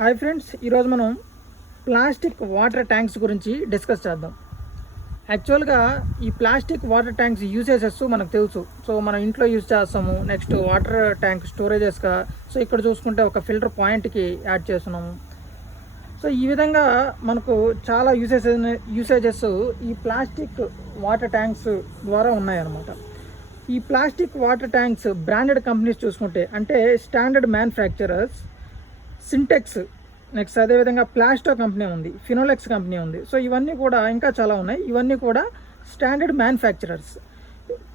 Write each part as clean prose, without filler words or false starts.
Hi friends, ఈరోజు మనం plastic water tanks గురించి డిస్కస్ చేద్దాం. యాక్చువల్గా ఈ ప్లాస్టిక్ వాటర్ ట్యాంక్స్ యూసేజెస్ మనకు తెలుసు. సో మనం ఇంట్లో యూజ్ చేస్తాము. నెక్స్ట్ వాటర్ ట్యాంక్ స్టోరేజెస్గా, సో ఇక్కడ చూసుకుంటే ఒక ఫిల్టర్ పాయింట్కి యాడ్ చేస్తున్నాము. సో ఈ విధంగా మనకు చాలా యూసేజెస్ ఈ ప్లాస్టిక్ వాటర్ ట్యాంక్స్ ద్వారా ఉన్నాయన్నమాట. ఈ plastic water tanks branded companies చూసుకుంటే, అంటే స్టాండర్డ్ మ్యానుఫ్యాక్చరర్స్ సింటెక్స్, నెక్స్ట్ అదేవిధంగా ప్లాస్టో కంపెనీ ఉంది, ఫినోలెక్స్ కంపెనీ ఉంది. సో ఇవన్నీ కూడా ఇంకా చాలా ఉన్నాయి. ఇవన్నీ కూడా స్టాండర్డ్ మ్యానుఫ్యాక్చరర్స్.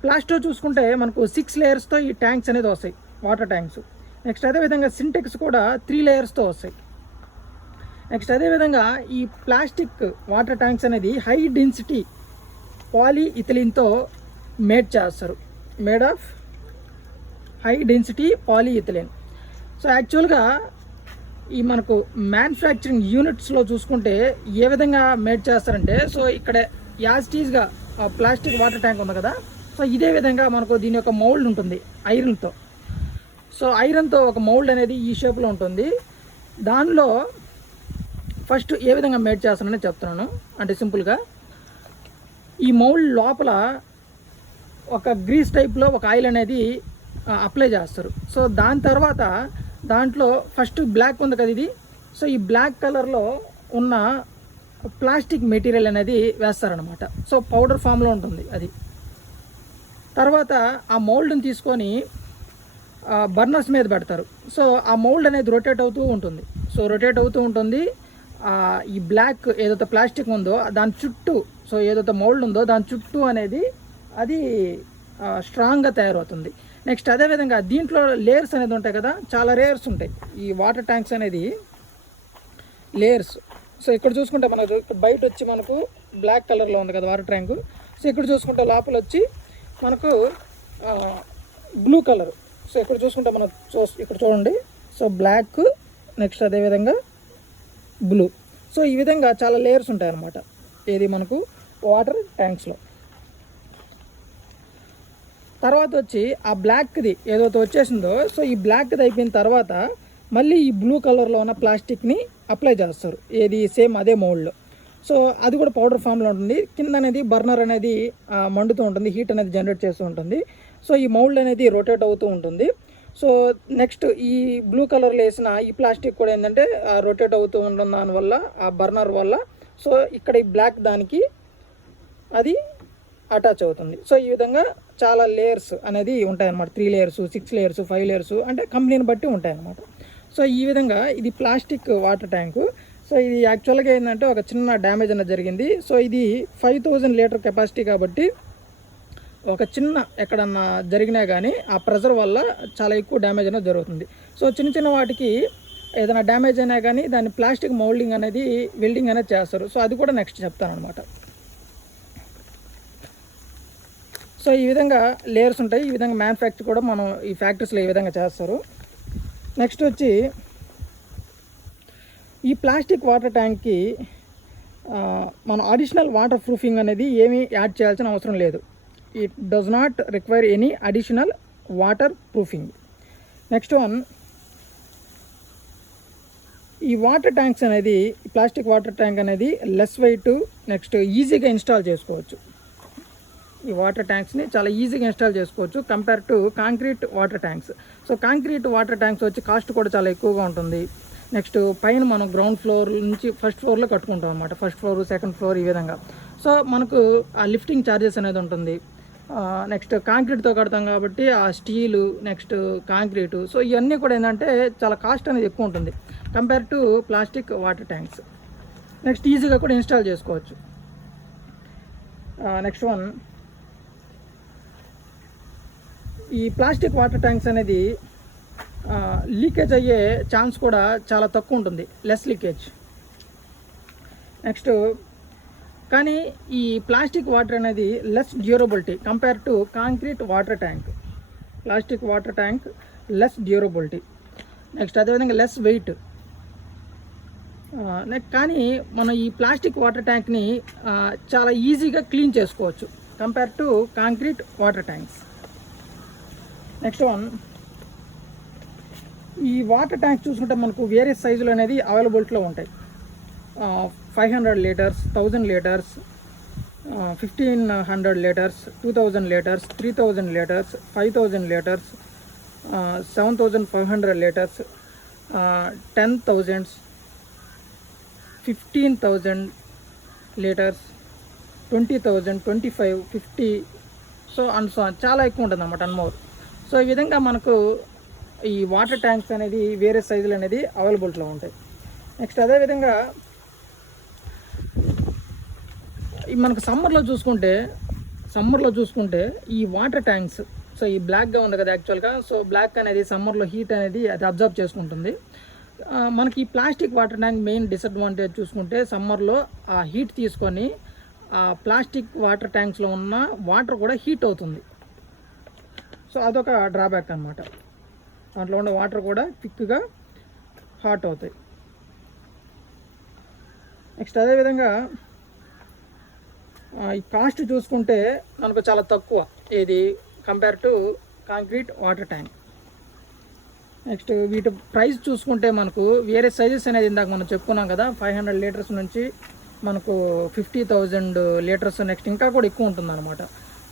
ప్లాస్టో చూసుకుంటే మనకు 6 లేయర్స్తో ఈ ట్యాంక్స్ అనేది వస్తాయి, వాటర్ ట్యాంక్స్. నెక్స్ట్ అదేవిధంగా సింటెక్స్ కూడా 3 లేయర్స్తో వస్తాయి. నెక్స్ట్ అదేవిధంగా ఈ ప్లాస్టిక్ వాటర్ ట్యాంక్స్ అనేది హై డెన్సిటీ పాలీఇథిలిన్తో మేడ్ చేస్తారు, made of high density పాలీఇథిలిన్. So యాక్చువల్గా ఈ మనకు మ్యానుఫ్యాక్చరింగ్ యూనిట్స్లో చూసుకుంటే ఏ విధంగా మేడ్ చేస్తారంటే, సో ఇక్కడ యాజిటీస్గా ప్లాస్టిక్ వాటర్ ట్యాంక్ ఉంది కదా, సో ఇదే విధంగా మనకు దీని యొక్క మౌల్డ్ ఉంటుంది ఐరన్తో. సో ఐరన్తో ఒక మౌల్డ్ అనేది ఈ షేప్లో ఉంటుంది. దానిలో ఫస్ట్ ఏ విధంగా మేడ్ చేస్తానని చెప్తున్నాను. అంటే సింపుల్గా ఈ మౌల్డ్ లోపల ఒక గ్రీస్ టైప్లో ఒక ఆయిల్ అనేది అప్లై చేస్తారు. సో దాని తర్వాత దాంట్లో ఫస్ట్ బ్లాక్ ఉంది కదా ఇది, సో ఈ బ్లాక్ కలర్లో ఉన్న ప్లాస్టిక్ మెటీరియల్ అనేది వేస్తారనమాట. సో పౌడర్ ఫామ్లో ఉంటుంది అది. తర్వాత ఆ మౌల్డ్ని తీసుకొని బర్నర్స్ మీద పెడతారు. సో ఆ మౌల్డ్ అనేది రొటేట్ అవుతూ ఉంటుంది. సో రొటేట్ అవుతూ ఉంటుంది. ఈ బ్లాక్ ఏదైతే ప్లాస్టిక్ ఉందో దాని చుట్టూ, సో ఏదైతే మౌల్డ్ ఉందో దాని చుట్టూ అనేది అది స్ట్రాంగ్గా తయారవుతుంది. నెక్స్ట్ అదేవిధంగా దీంట్లో లేయర్స్ అనేది ఉంటాయి కదా, చాలా లేయర్స్ ఉంటాయి ఈ వాటర్ ట్యాంక్స్ అనేది, లేయర్స్. సో ఇక్కడ చూసుకుంటే మనకు బయట వచ్చి మనకు బ్లాక్ కలర్లో ఉంది కదా వాటర్ ట్యాంకు. సో ఇక్కడ చూసుకుంటే లోపల వచ్చి మనకు బ్లూ కలర్. సో ఇక్కడ చూసుకుంటే మనం ఇక్కడ చూడండి, సో బ్లాక్, నెక్స్ట్ అదేవిధంగా బ్లూ. సో ఈ విధంగా చాలా లేయర్స్ ఉంటాయి అన్నమాట ఏది మనకు వాటర్ ట్యాంక్స్లో. తర్వాత వచ్చి ఆ బ్లాక్ది ఏదైతే వచ్చేసిందో, సో ఈ బ్లాక్ది అయిపోయిన తర్వాత మళ్ళీ ఈ బ్లూ కలర్లో ఉన్న ప్లాస్టిక్ని అప్లై చేస్తారు, ఏది సేమ్ అదే మౌల్డ్లో. సో అది కూడా పౌడర్ ఫామ్లో ఉంటుంది. కింద అనేది బర్నర్ అనేది మండుతూ ఉంటుంది, హీట్ అనేది జనరేట్ చేస్తూ ఉంటుంది. సో ఈ మౌల్డ్ అనేది రొటేట్ అవుతూ ఉంటుంది. సో నెక్స్ట్ ఈ బ్లూ కలర్లో వేసిన ఈ ప్లాస్టిక్ కూడా ఏంటంటే రొటేట్ అవుతూ ఉంటుంది దానివల్ల, ఆ బర్నర్ వల్ల. సో ఇక్కడ ఈ బ్లాక్ దానికి అది అటాచ్ అవుతుంది. సో ఈ విధంగా చాలా లేయర్స్ అనేది ఉంటాయన్నమాట. 3 లేయర్స్, 6 లేయర్స్, 5 లేయర్స్, అంటే కంపెనీని బట్టి ఉంటాయన్నమాట. సో ఈ విధంగా ఇది ప్లాస్టిక్ వాటర్ ట్యాంకు. సో ఇది యాక్చువల్గా ఏంటంటే ఒక చిన్న డ్యామేజ్ అనేది జరిగింది. సో ఇది 5000 లీటర్ కెపాసిటీ కాబట్టి ఒక చిన్న ఎక్కడన్నా జరిగినా కానీ ఆ ప్రెజర్ వల్ల చాలా ఎక్కువ డ్యామేజ్ అనేది జరుగుతుంది. సో చిన్న చిన్న వాటికి ఏదైనా డ్యామేజ్ అయినా కానీ దాన్ని ప్లాస్టిక్ మౌల్డింగ్ అనేది వెల్డింగ్ అనేది చేస్తారు. సో అది కూడా నెక్స్ట్ చెప్తాను అనమాట. సో ఈ విధంగా లేయర్స్ ఉంటాయి. ఈ విధంగా మ్యానుఫ్యాక్చర్ కూడా మనం ఈ ఫ్యాక్టరీస్లో ఈ విధంగా చేస్తారు. నెక్స్ట్ వచ్చి ఈ ప్లాస్టిక్ వాటర్ ట్యాంక్కి మనం అడిషనల్ వాటర్ ప్రూఫింగ్ అనేది ఏమీ యాడ్ చేయాల్సిన అవసరం లేదు. It does not require any additional water proofing. Next one, ఈ వాటర్ ట్యాంక్స్ అనేది, ప్లాస్టిక్ వాటర్ ట్యాంక్ అనేది లెస్ వెయిట్, నెక్స్ట్ ఈజీగా ఇన్స్టాల్ చేసుకోవచ్చు. ఈ వాటర్ ట్యాంక్స్ని చాలా ఈజీగా ఇన్స్టాల్ చేసుకోవచ్చు compare to concrete water tanks. So concrete water tanks వచ్చి కాస్ట్ కూడా చాలా ఎక్కువగా ఉంటుంది. నెక్స్ట్ పైన మనం గ్రౌండ్ ఫ్లోర్ నుంచి ఫస్ట్ ఫ్లోర్లో కట్టుకుంటాం అనమాట. ఫస్ట్ ఫ్లోర్, సెకండ్ ఫ్లోర్ ఈ విధంగా. సో మనకు ఆ లిఫ్టింగ్ ఛార్జెస్ అనేది ఉంటుంది. నెక్స్ట్ కాంక్రీట్తో కడతాం కాబట్టి ఆ స్టీలు, నెక్స్ట్ కాంక్రీటు, సో ఇవన్నీ కూడా ఏంటంటే చాలా కాస్ట్ అనేది ఎక్కువ ఉంటుంది compare to plastic water tanks. Next ఈజీగా కూడా ఇన్స్టాల్ చేసుకోవచ్చు. నెక్స్ట్ వన్, ఈ ప్లాస్టిక్ వాటర్ ట్యాంక్స్ అనేది లీకేజ్ అయ్యే ఛాన్స్ కూడా చాలా తక్కువ ఉంటుంది, లెస్ లీకేజ్. నెక్స్ట్ కానీ ఈ ప్లాస్టిక్ వాటర్ అనేది less durability compare to concrete water tank. Plastic water tank less durability, next అదేవిధంగా లెస్ వెయిట్. కానీ మనం ఈ ప్లాస్టిక్ వాటర్ ట్యాంక్ని చాలా ఈజీగా క్లీన్ చేసుకోవచ్చు compare to concrete water tanks. Next one, ఈ వాటర్ ట్యాంక్స్ చూసుకుంటే మనకు వేరే సైజులు అనేది అవైలబిలిటీలో ఉంటాయి. 500 litres, 1000 litres, 1500 litres, 2000 litres, 3000 litres, 5000 litres, 7500 litres, 10,000, 15,000 litres, 20,000, 25, 50, so and so చాలా ఎక్కువ ఉంటుంది అన్నమాట, అండ్ మోర్. సో ఈ విధంగా మనకు ఈ వాటర్ ట్యాంక్స్ అనేది వేరే సైజులు అనేది అవైలబిలిటీలో ఉంటాయి. నెక్స్ట్ అదేవిధంగా మనకు సమ్మర్లో చూసుకుంటే ఈ వాటర్ ట్యాంక్స్, సో ఈ బ్లాక్గా ఉంది కదా యాక్చువల్గా, సో బ్లాక్ అనేది సమ్మర్లో హీట్ అనేది అది అబ్జర్వ్ చేసుకుంటుంది. మనకి ఈ plastic water tank main disadvantage చూసుకుంటే సమ్మర్లో ఆ హీట్ తీసుకొని ఆ ప్లాస్టిక్ వాటర్ ట్యాంక్స్లో ఉన్న వాటర్ కూడా హీట్ అవుతుంది. సో అదొక డ్రాబ్యాక్ అనమాట. దాంట్లో ఉన్న వాటర్ కూడా క్విక్గా హాట్ అవుతాయి. నెక్స్ట్ అదేవిధంగా ఈ కాస్ట్ చూసుకుంటే మనకు చాలా తక్కువ ఇది compare to concrete water tank. Next వీటి ప్రైస్ చూసుకుంటే మనకు వేరే సైజెస్ అనేది ఇందాక మనం చెప్పుకున్నాం కదా, 500 లీటర్స్ నుంచి మనకు 50,000 లీటర్స్, నెక్స్ట్ ఇంకా కూడా ఎక్కువ ఉంటుందన్నమాట.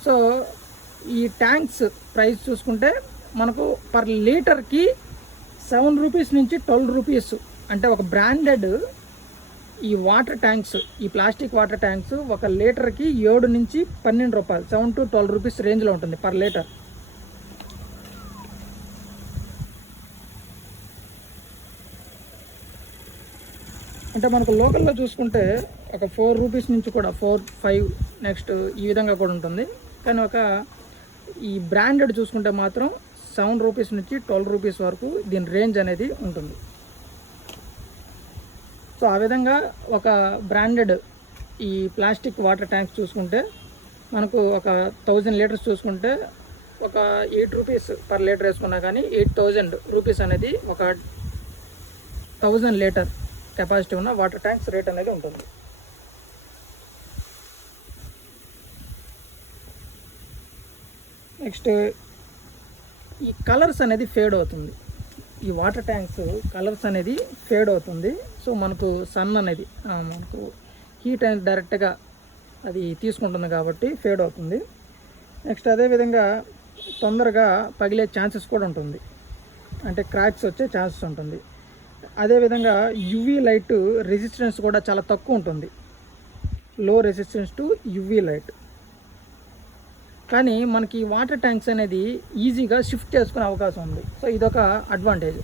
సో ఈ ట్యాంక్స్ ప్రైస్ చూసుకుంటే మనకు పర్ లీటర్కి 7 రూపీస్ నుంచి 12 రూపీస్, అంటే ఒక బ్రాండెడ్ ఈ వాటర్ ట్యాంక్స్, ఈ ప్లాస్టిక్ వాటర్ ట్యాంక్స్ ఒక లీటర్కి 7 నుంచి 12 రూపాయలు, 7 to 12 రూపీస్ రేంజ్లో ఉంటుంది పర్ లీటర్. అంటే మనకు లోకల్లో చూసుకుంటే ఒక 4 రూపీస్ నుంచి కూడా 4, 5 నెక్స్ట్ ఈ విధంగా కూడా ఉంటుంది. కానీ ఒక ఈ బ్రాండెడ్ చూసుకుంటే మాత్రం 7 రూపీస్ నుంచి 12 రూపీస్ వరకు దీని రేంజ్ అనేది ఉంటుంది. సో ఆ విధంగా ఒక బ్రాండెడ్ ఈ ప్లాస్టిక్ వాటర్ ట్యాంక్స్ చూసుకుంటే మనకు ఒక 1000 లీటర్స్ చూసుకుంటే ఒక 8 రూపీస్ పర్ లీటర్ వేసుకున్నా కానీ 8,000 రూపీస్ అనేది ఒక 1000 లీటర్ కెపాసిటీ ఉన్న వాటర్ ట్యాంక్స్ రేట్ అనేది ఉంటుంది. నెక్స్ట్ ఈ కలర్స్ అనేది ఫేడ్ అవుతుంది. ఈ వాటర్ ట్యాంక్స్ కలర్స్ అనేది ఫేడ్ అవుతుంది. సో మనకు సన్ అనేది మనకు హీట్ అనేది డైరెక్ట్గా అది తీసుకుంటుంది కాబట్టి ఫేడ్ అవుతుంది. నెక్స్ట్ అదేవిధంగా తొందరగా పగిలే ఛాన్సెస్ కూడా ఉంటుంది, అంటే క్రాక్స్ వచ్చే ఛాన్సెస్ ఉంటుంది. అదేవిధంగా యువీ లైట్ రెసిస్టెన్స్ కూడా చాలా తక్కువ ఉంటుంది, లో రెసిస్టెన్స్ టు యువీ లైట్. కానీ మనకి వాటర్ ట్యాంక్స్ అనేది ఈజీగా షిఫ్ట్ చేసుకునే అవకాశం ఉంది. సో ఇదొక అడ్వాంటేజ్.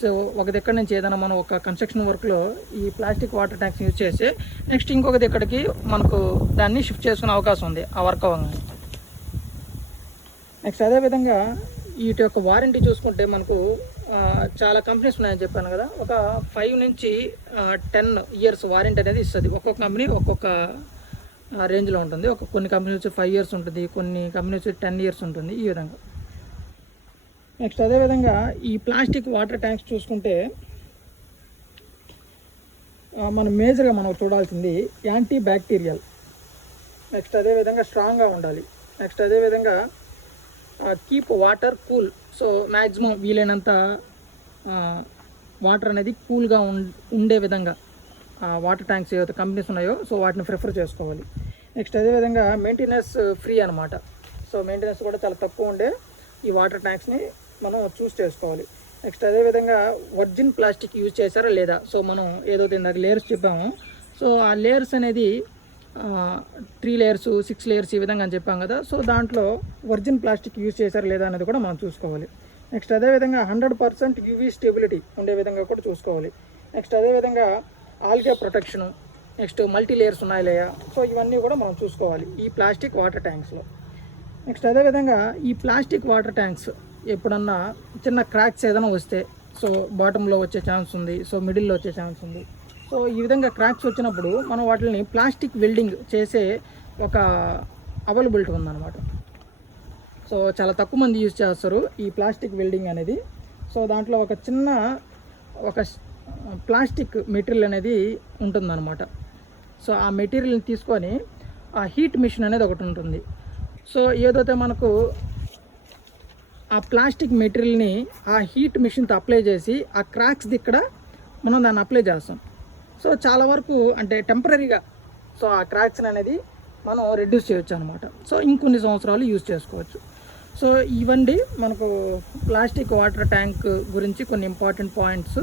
సో ఒక దగ్గర నుంచి ఏదైనా మనం ఒక కన్స్ట్రక్షన్ వర్క్లో ఈ ప్లాస్టిక్ వాటర్ ట్యాంక్స్ యూజ్ చేసి నెక్స్ట్ ఇంకొక దగ్గరికి మనకు దాన్ని షిఫ్ట్ చేసుకునే అవకాశం ఉంది ఆ వర్క్ అవ్వగానే. నెక్స్ట్ అదేవిధంగా వీటి యొక్క వారంటీ చూసుకుంటే మనకు చాలా కంపెనీస్ ఉన్నాయని చెప్పాను కదా, ఒక 5 నుంచి 10 ఇయర్స్ వారంటీ అనేది ఇస్తుంది. ఒక్కొక్క కంపెనీ ఒక్కొక్క రేంజ్లో ఉంటుంది. కొన్ని కంపెనీస్ వచ్చి 5 ఇయర్స్ ఉంటుంది, కొన్ని కంపెనీస్ 10 ఇయర్స్ ఉంటుంది, ఈ విధంగా. నెక్స్ట్ అదేవిధంగా ఈ ప్లాస్టిక్ వాటర్ ట్యాంక్స్ చూసుకుంటే మనం మేజర్గా మనం చూడాల్సింది యాంటీ బ్యాక్టీరియల్. నెక్స్ట్ అదేవిధంగా స్ట్రాంగ్గా ఉండాలి. నెక్స్ట్ అదేవిధంగా keep water cool. So maximum వీలైనంత వాటర్ అనేది కూల్గా ఉండే విధంగా వాటర్ ట్యాంక్స్ ఏవైతే కంపెనీస్ ఉన్నాయో సో వాటిని ప్రిఫర్ చేసుకోవాలి. నెక్స్ట్ అదేవిధంగా మెయింటెనెన్స్ ఫ్రీ అనమాట. సో మెయింటెనెన్స్ కూడా చాలా తక్కువ ఉండే ఈ వాటర్ ట్యాంక్స్ని మనం చూస్ చేసుకోవాలి. నెక్స్ట్ అదేవిధంగా వర్జిన్ ప్లాస్టిక్ యూజ్ చేశారా లేదా. సో మనం ఏదైతే ఇందాక లేయర్స్ చెప్పామో సో ఆ లేయర్స్ అనేది 3 లేయర్స్ 6 లేయర్స్ ఈ విధంగా అని చెప్పాం కదా. సో దాంట్లో వర్జిన్ ప్లాస్టిక్ యూజ్ చేశారా లేదా అనేది కూడా మనం చూసుకోవాలి. నెక్స్ట్ అదేవిధంగా 100% యూవీ స్టెబిలిటీ ఉండే విధంగా కూడా చూసుకోవాలి. నెక్స్ట్ అదేవిధంగా algae protection, next multi layers ఉన్నాయా లేదా, సో ఇవన్నీ కూడా మనం చూసుకోవాలి ఈ ప్లాస్టిక్ వాటర్ ట్యాంక్స్లో. నెక్స్ట్ అదేవిధంగా ఈ ప్లాస్టిక్ వాటర్ ట్యాంక్స్ ఎప్పుడన్నా చిన్న క్రాక్స్ ఏదైనా వస్తే సో బాటంలో వచ్చే ఛాన్స్ ఉంది, సో మిడిల్లో వచ్చే ఛాన్స్ ఉంది. సో ఈ విధంగా క్రాక్స్ వచ్చినప్పుడు మనం వాటిని ప్లాస్టిక్ వెల్డింగ్ చేసే ఒక అవైలబిలిటీ ఉందన్నమాట. సో చాలా తక్కువ మంది యూజ్ చేస్తారు ఈ ప్లాస్టిక్ వెల్డింగ్ అనేది. సో దాంట్లో ఒక చిన్న ప్లాస్టిక్ మెటీరియల్ అనేది ఉంటుందన్నమాట. సో ఆ మెటీరియల్ని తీసుకొని ఆ హీట్ మిషన్ అనేది ఒకటి ఉంటుంది. సో ఏదైతే మనకు ఆ ప్లాస్టిక్ మెటీరియల్ని ఆ హీట్ మిషన్తో అప్లై చేసి ఆ క్రాక్స్ది ఇక్కడ మనం దాన్ని అప్లై చేస్తాం. సో చాలా వరకు అంటే టెంపరీగా సో ఆ క్రాక్స్ అనేది మనం రెడ్యూస్ చేయొచ్చు అనమాట. సో ఇంకొన్ని సంవత్సరాలు యూజ్ చేసుకోవచ్చు. సో ఇవండి మనకు ప్లాస్టిక్ వాటర్ ట్యాంక్ గురించి కొన్ని important points.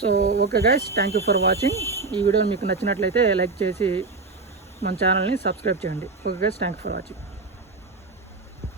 So okay guys, thank you for watching. ఈ వీడియో మీకు నచ్చినట్లయితే లైక్ చేసి మన ఛానల్ని సబ్స్క్రైబ్ చేయండి. Okay guys, thank you for watching.